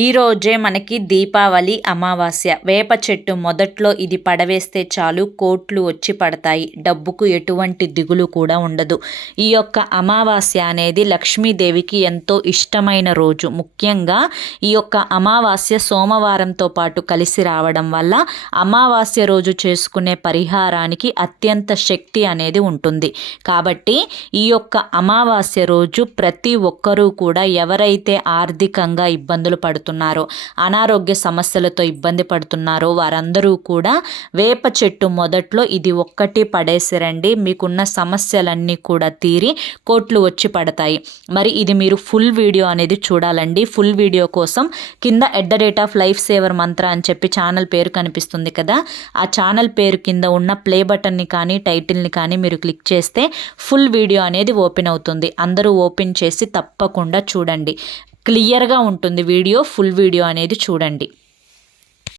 ఈ రోజే మనకి దీపావళి అమావాస్య. వేప చెట్టు మొదట్లో ఇది పడవేస్తే చాలు కోట్లు వచ్చి పడతాయి. డబ్బుకు ఎటువంటి దిగులు కూడా ఉండదు. ఈ యొక్క అమావాస్య అనేది లక్ష్మీదేవికి ఎంతో ఇష్టమైన రోజు. ముఖ్యంగా ఈ యొక్క అమావాస్య సోమవారంతో పాటు కలిసి రావడం వల్ల అమావాస్య రోజు చేసుకునే పరిహారానికి అత్యంత శక్తి అనేది ఉంటుంది. కాబట్టి ఈ యొక్క అమావాస్య రోజు ప్రతి ఒక్కరూ కూడా ఎవరైతే ఆర్థికంగా ఇబ్బందులు పడుతున్నారు పడుతున్నారో. అనారోగ్య సమస్యలతో ఇబ్బంది పడుతున్నారో. వారందరూ కూడా వేప చెట్టు మొదట్లో ఇది ఒక్కటి పడేసిరండి. మీకున్న సమస్యలన్నీ కూడా తీరి కోట్లు వచ్చి పడతాయి. మరి ఇది మీరు ఫుల్ వీడియో అనేది చూడాలండి. ఫుల్ వీడియో కోసం కింద at the rate of life saver mantra అని చెప్పి ఛానల్ పేరు కనిపిస్తుంది కదా. ఆ ఛానల్ పేరు కింద ఉన్న ప్లే బటన్ని కానీ టైటిల్ని కానీ మీరు క్లిక్ చేస్తే ఫుల్ వీడియో అనేది ఓపెన్ అవుతుంది. అందరూ ఓపెన్ చేసి తప్పకుండా చూడండి. క్లియర్గా ఉంటుంది వీడియో ఫుల్ వీడియో అనేది చూడండి.